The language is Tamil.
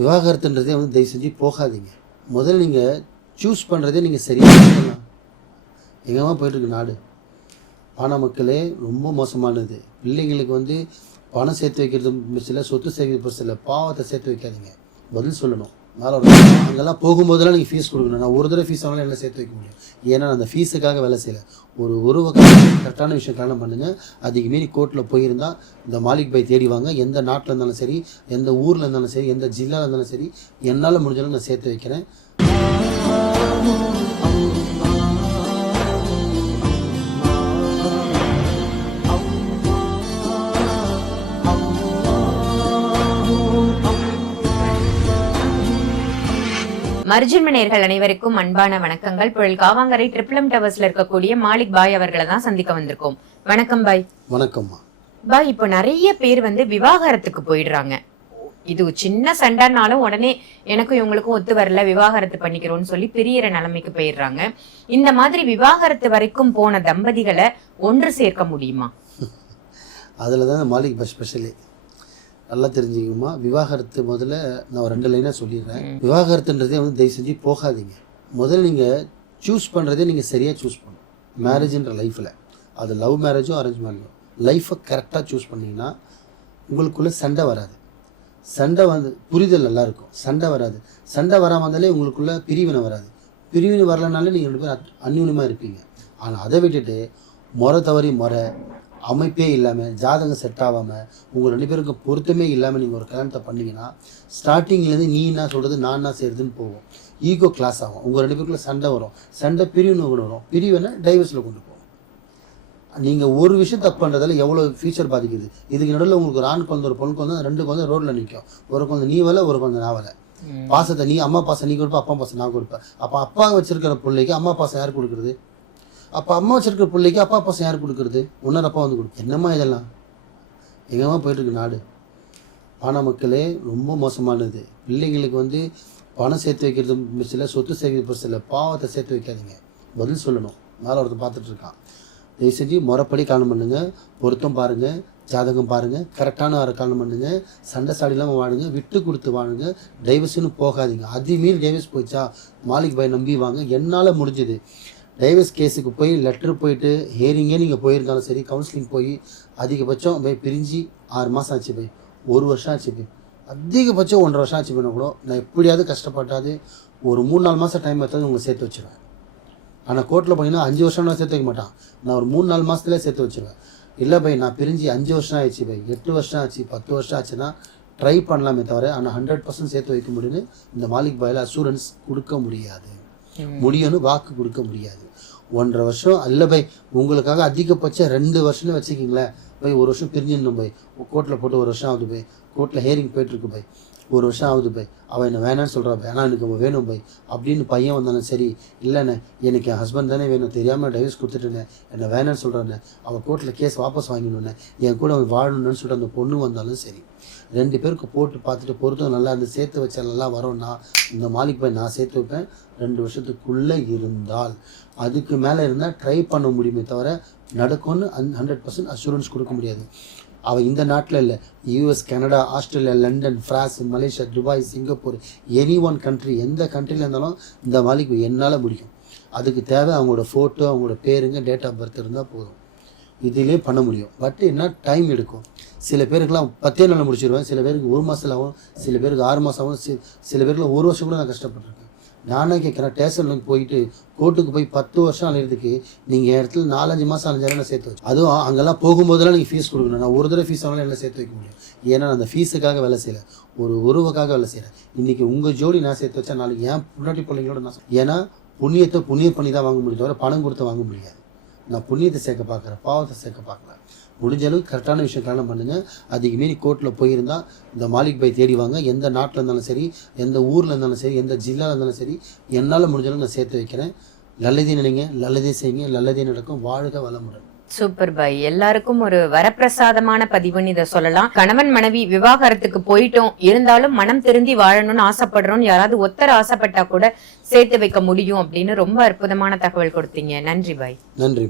விவாகரத்துன்றதே வந்து தயவு செஞ்சு போகாதீங்க. முதல்ல நீங்கள் சூஸ் பண்ணுறதே நீங்கள் சரியாக பண்ணலாம். எங்கேம்மா போயிட்டுருக்கு நாடு? பண மக்களே ரொம்ப மோசமானது. பிள்ளைங்களுக்கு வந்து பணம் சேர்த்து வைக்கிறது பிரச்சனை, சொத்து சேர்க்கிறது பிரச்சனை, பாவத்தை சேர்த்து வைக்காதீங்க. பதில் சொல்லணும். மேலே அங்கெல்லாம் போகும்போதெல்லாம் நீங்கள் ஃபீஸ் கொடுக்கணும். நான் ஒரு தடவை ஃபீஸ் ஆனாலும் என்ன சேர்த்து வைக்க முடியும்? ஏன்னா அந்த ஃபீஸுக்காக வேலை செய்யலை. ஒரு கரெக்டான விஷயம் கல்யாணம் பண்ணுங்கள். அதுக்கு மீறி கோர்ட்டில் போயிருந்தால் இந்த மாலிக் பை தேடிவாங்க. எந்த நாட்டில் இருந்தாலும் சரி, எந்த ஊரில் இருந்தாலும் சரி, எந்த ஜில்லாவில் இருந்தாலும் சரி, என்னால் முடிஞ்சாலும் நான் சேர்த்து வைக்கிறேன். மர்ஜின் நேயர்கள் அனைவருக்கும் அன்பான வணக்கங்கள். புழல் காவாங்கரை ட்ரிபிள் டவர்ஸ்ல இருக்கக்கூடிய மாலிக் பாய் அவர்களை தான் சந்திக்க வந்திருக்கோம். வணக்கம் பாய். வணக்கம்மா பாய். இப்போ நிறைய பேர் வந்து விவாகரத்துக்கு போயிடுறாங்க. இது சின்ன சண்டைனாலும் உடனே எனக்கும் இவங்களுக்கும் ஒத்து வரல, விவாகரத்து பண்ணிக்கிறோம்னு சொல்லி பிரியற நிலைமைக்கு போயிடுறாங்க. இந்த மாதிரி விவாகரத்து வரைக்கும் போன தம்பதிகளை ஒன்று சேர்க்க முடியுமா? அதில் தான் மாலிக் பாய் ஸ்பெஷலி. நல்லா தெரிஞ்சுக்கணுமா? விவாகரத்து முதல்ல நான் 2 லைனாக சொல்லிடுறேன். விவாகரத்துன்றதே வந்து தயவு செஞ்சு போகாதீங்க. முதல்ல நீங்கள் சூஸ் பண்ணுறதே நீங்கள் சரியாக சூஸ் பண்ணணும். மேரேஜுன்ற லைஃப்பில், அது லவ் மேரேஜோ அரேஞ்ச் மேரேஜோ, லைஃப்பை கரெக்டாக சூஸ் பண்ணிங்கன்னா உங்களுக்குள்ளே சண்டை வராது. சண்டை வந்து புரிதல் நல்லாயிருக்கும். சண்டை வராது. சண்டை வராமல் இருந்தாலே உங்களுக்குள்ளே பிரிவினை வராது. பிரிவினை வரலனாலே நீங்கள் 2 பேரும் அந்யூனமாக இருப்பீங்க. ஆனால் அதை விட்டுட்டு முறை தவறி முறை அமைப்பே இல்லாமல், ஜாதகம் செட் ஆகாமல், உங்கள் 2 பேருக்கு பொருத்தமே இல்லாமல் நீங்கள் ஒரு கல்யாணத்தை பண்ணிங்கன்னா ஸ்டார்டிங்லேருந்து நீ என்ன சொல்கிறது நான் என்ன செய்கிறதுன்னு போகும். ஈகோ கிளாஸ் ஆகும். உங்கள் 2 பேருக்குள்ள சண்டை வரும். சண்டை பிரிவினை கொண்டு வரும். பிரிவினை டைவர்ஸில் கொண்டு போகும். நீங்கள் ஒரு விஷயம் தப்பு பண்ணுறதால எவ்வளோ ஃபியூச்சர் பாதிக்குது. இதுக்கு நடுவில் உங்களுக்கு ஒரு ஆண் குழந்தை ஒரு பொண்ணு குழந்தை 2 குழந்தை ரோட்டில் நிற்கும். ஒரு குழந்தை நீ வரல, ஒரு குழந்தை நான் வரல. பாசத்தை நீ அம்மா பாசம் நீ கொடுப்ப, அப்பா பாசம் நான் கொடுப்பேன். அப்போ அப்பா வச்சிருக்கிற பிள்ளைக்கு அம்மா பாசம் யார் கொடுக்குறது? அப்போ அம்மா வச்சிருக்கிற பிள்ளைக்கு அப்பா பாசம் யார் கொடுக்குறது? உன்னர் அப்பா வந்து கொடுக்கும். என்னம்மா இதெல்லாம்? எங்கேம்மா போயிட்டுருக்கு நாடு? பண மக்களே ரொம்ப மோசமானது. பிள்ளைங்களுக்கு வந்து பணம் சேர்த்து வைக்கிறது பிரச்சனை, சொத்து சேர்க்கிறது பிரச்சனை, பாவத்தை சேர்த்து வைக்காதீங்க. பதில் சொல்லணும். மேலே ஒருத்தர் பார்த்துட்ருக்கான். தயவு செஞ்சு முறைப்படி கல்யாணம் பண்ணுங்கள். பொருத்தம் பாருங்கள், ஜாதகம் பாருங்கள், கரெக்டான வர கல்யாணம் பண்ணுங்கள். சண்டை சாடி இல்லாமல் வாழுங்க, விட்டு கொடுத்து வாழுங்க. டைவர்ஸ்னு போகாதீங்க. அதுமாரி டைவர்ஸ் போயிடுச்சா மாலிக் பாய் நம்பி வாங்க. என்னால் முடிஞ்சது டைவர்ஸ் கேஸுக்கு போய் லெட்ரு போயிட்டு ஹியரிங்கே நீங்கள் போயிருந்தாலும் சரி, கவுன்சிலிங் போய் அதிகபட்சம் போய் பிரிஞ்சு 6 மாதம் ஆச்சு போய், 1 வருஷம் ஆச்சு போய், அதிகபட்சம் 1.5 வருஷம் ஆச்சு போயினா கூட நான் எப்படியாவது கஷ்டப்பட்டாது ஒரு 3-4 மாதம் டைம் எடுத்தாலும் உங்களை சேர்த்து வச்சுருவேன். ஆனால் கோர்ட்டில் போனீங்கன்னா 5 வருஷம்னா சேர்த்து வைக்க மாட்டான். நான் ஒரு 3-4 மாதத்துலேயே சேர்த்து வச்சுருவேன். இல்லை பை நான் பிரிஞ்சு 5 வருஷம் ஆயிடுச்சு பை, 8 வருஷம் ஆச்சு, 10 வருஷம் ஆச்சுன்னா ட்ரை பண்ணலாமே தவிர ஆனால் 100% சேர்த்து வைக்க முடியும்னு இந்த மாலிக் பாயில் அசூரன்ஸ் கொடுக்க முடியாது. முடியும்னு வாக்கு கொடுக்க முடியாது. 1.5 வருஷம் அல்ல பை, உங்களுக்காக அதிகபட்சம் 2 வருஷம்னு வச்சுக்கிங்களேன் பை. 1 வருஷம் பிரிஞ்சிடணும் பை. கோர்ட்டில் போட்டு 1 வருஷம் ஆகுது பை. கோர்ட்டில் ஹியரிங் போயிட்டுருக்கு பை. 1 வருஷம் ஆகுது பை. அவன் என்ன வேணான்னு சொல்கிறா பை. ஆனால் எனக்கு அவன் வேணும் பை அப்படின்னு பையன் வந்தாலும் சரி, இல்லைண்ணே எனக்கு என் ஹஸ்பண்ட் தானே வேணும், தெரியாமல் டைவர்ஸ் கொடுத்துட்டேண்ணே, என்னை வேணான்னு சொல்கிறானே, அவன் கோர்ட்டில் கேஸ் வாபஸ் வாங்கிடணுண்ணே, என் கூட அவன் வாழணுன்னு சொல்லிட்டு அந்த பொண்ணு வந்தாலும் சரி, 2 பேருக்கு போட்டு பார்த்துட்டு பொருத்தம் நல்லா அந்த சேர்த்து வச்சா நல்லா வரும்னா இந்த மாலிக் பாய் நான் சேர்த்து வைப்பேன். 2 வருஷத்துக்குள்ளே இருந்தால், அதுக்கு மேலே இருந்தால் ட்ரை பண்ண முடியுமே தவிர நடக்கும்னு 100% அஷூரன்ஸ் கொடுக்க முடியாது. அவள் இந்த நாட்டில் இல்லை, US, Canada, Australia, London, France, Malaysia, Dubai, Singapore, any one country, எந்த கண்ட்ரியில் இருந்தாலும் இந்த மாலிக் என்னால் முடியும். அதுக்கு தேவை அவங்களோட ஃபோட்டோ, அவங்களோட பேருங்க, டேட் ஆஃப் பர்த் இருந்தால் போதும். இதிலே பண்ண முடியும். பட் என்ன டைம் எடுக்கும். சில பேருக்குலாம் 10 நாளில் முடிச்சிடுவேன். சில பேருக்கு 1 மாதத்தில் ஆகும், சில பேருக்கு 6 மாதம் ஆகும், சில பேருக்குலாம் 1 வருஷம் கூட நான் கஷ்டப்பட்டுருக்கேன். நானே கேட்குறேன், ஸ்டேஷனில் போயிட்டு கோர்ட்டுக்கு போய் 10 வருஷம் அலையிறதுக்கு நீங்கள் இடத்துல 4-5 மாதம் அலைஞ்சாலும் சேர்த்து வச்சு, அதுவும் அங்கெல்லாம் போகும்போதெல்லாம் நீங்கள் ஃபீஸ் கொடுக்கணும். நான் ஒரு தடவை ஃபீஸ் ஆனாலும் என்ன சேர்த்து வைக்க முடியும்? ஏன்னா அந்த ஃபீஸுக்காக வேலை செய்யலை, ஒரு உறவுக்காக வேலை செய்கிறேன். இன்றைக்கி உங்கள் ஜோடி நான் சேர்த்து வச்சா நாளைக்கு ஏன் புண்ணாட்டி பிள்ளைங்களோட நான், ஏன்னா புண்ணியத்தை புண்ணியம் பண்ணி தான் வாங்க முடியும் தவிர பணம் கொடுத்து வாங்க முடியாது. நான் புண்ணியத்தை சேர்க்க பார்க்குறேன், பாவத்தை சேர்க்க பார்க்கல. முடிஞ்ச அளவுக்கு கரெக்டான விஷயம் கல்யாணம் பண்ணுங்கள். அதுக்கு மீறி கோர்ட்டில் போயிருந்தால் இந்த மாலிக் பாய் தேடிவாங்க. எந்த நாட்டில் இருந்தாலும் சரி, எந்த ஊரில் இருந்தாலும் சரி, எந்த ஜில்லாவில் இருந்தாலும் சரி, என்னால் முடிஞ்ச அளவுக்கு நான் சேர்த்து வைக்கிறேன். நல்லதே நினைங்க, நல்லதே செய்யுங்க, நல்லதே நடக்கும். வாழ்க வளமுடன். சூப்பர் பாய். எல்லாருக்கும் ஒரு வரப்பிரசாதமான பதிவுன்னு இதை சொல்லலாம். கணவன் மனைவி விவாகரத்துக்கு போயிட்டோம், இருந்தாலும் மனம் திருந்தி வாழணும்னு ஆசைப்படுறோம், யாராவது ஒருத்தர் ஆசைப்பட்டா கூட சேர்த்து வைக்க முடியும் அப்படின்னு ரொம்ப அற்புதமான தகவல் கொடுத்தீங்க. நன்றி பாய். நன்றி.